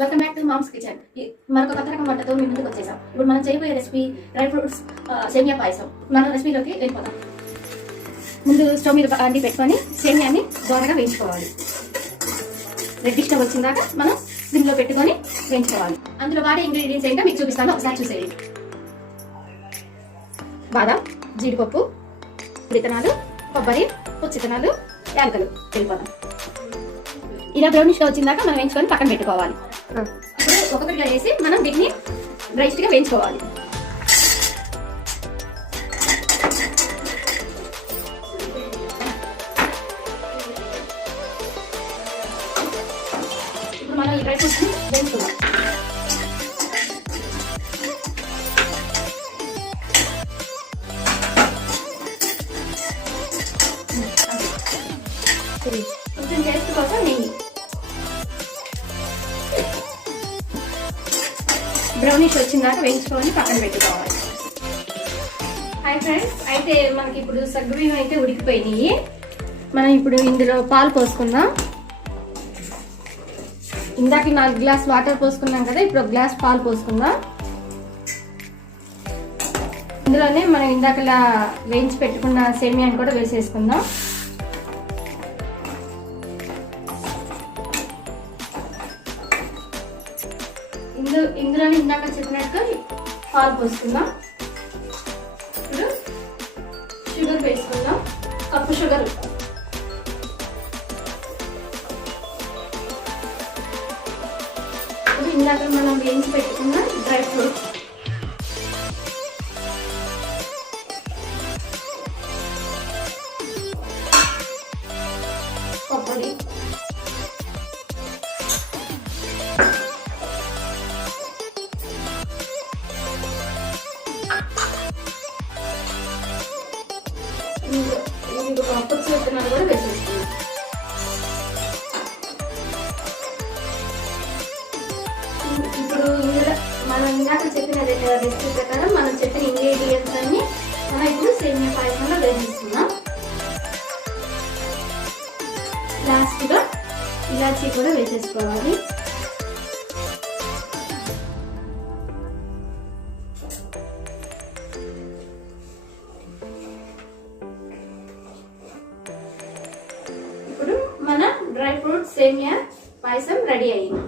Welcome back to mom's kitchen. మరొక కొత్త రకం వంటతో మీ ముందుకు వచ్చేసాం. ఇప్పుడు మనం చేయబోయే రెసిపీ డ్రై ఫ్రూట్స్ సేమియా పాయసం. మనం రెసిపీలోకి వెళ్ళిపోతాం. ముందు స్టవ్ మీద అండి పెట్టుకొని సేమియాని దోరగా వేయించుకోవాలి. రెడ్డిష్గా వచ్చిందాక మనం సిమ్లో పెట్టుకొని వేయించుకోవాలి. అందులో వాడే ఇంగ్రీడియంట్స్ ఏంటో మీకు చూపిస్తాను, ఒకసారి చూసేయండి. బాదం, జీడిపప్పు, విత్తనాలు, కొబ్బరి, పుచ్చితనాలు, యాలకులు వెళ్ళిపోతాం. ఇలా బ్రౌనిష్గా వచ్చిందాక మనం వేయించుకొని పక్కన పెట్టుకోవాలి. ఇప్పుడు ఒక్కొక్కటిగా వేసి మనం దీన్ని డ్రైస్ట్గా వేయించుకోవాలి. ఇప్పుడు మనం ఈ డ్రై ఫ్రూట్స్ని వేయించుకుందాం. కొంచెం టేస్ట్ కోసం నెయ్యి, బ్రౌనిష్ వచ్చిందాక వేయించుకొని పక్కన పెట్టుకోవాలి. హాయ్ ఫ్రెండ్స్, అయితే మనకి ఇప్పుడు సగ్గుబియ్యం అయితే ఉడికిపోయినాయి. మనం ఇప్పుడు ఇందులో పాలు పోసుకుందాం. ఇందాక 4 గ్లాస్ వాటర్ పోసుకున్నాం కదా, ఇప్పుడు 1 గ్లాస్ పాలు పోసుకుందాం. ఇందులోనే మనం ఇందాకలా వేయించి పెట్టుకున్న సేమియాని కూడా వేసేసుకుందాం. ఇందులోనే ఇందాక చెప్పినట్టుగా పాలు పోసుకుందాం. ఇప్పుడు షుగర్ వేసుకుందాం, కప్పు షుగర్. ఇప్పుడు ఇందాక మనం వేయించి పెట్టుకున్న డ్రై ఫ్రూట్స్, కొబ్బరి, పుచ్చి విత్తనాలు కూడా వేసేస్తున్నాం. ఇప్పుడు ఇందులో మనం ఇందాక చెప్పిన రెసిపీ ప్రకారం మనం చెప్పిన ఇంగ్రీడియంట్స్ అన్ని మనం ఇప్పుడు సేమియా పాయసంలో వేసేస్తున్నాం. లాస్ట్గా ఇలాచీ కూడా వేసేసుకోవాలి. మన డ్రై ఫ్రూట్ సేమియా పాయసం రెడీ అయ్యింది.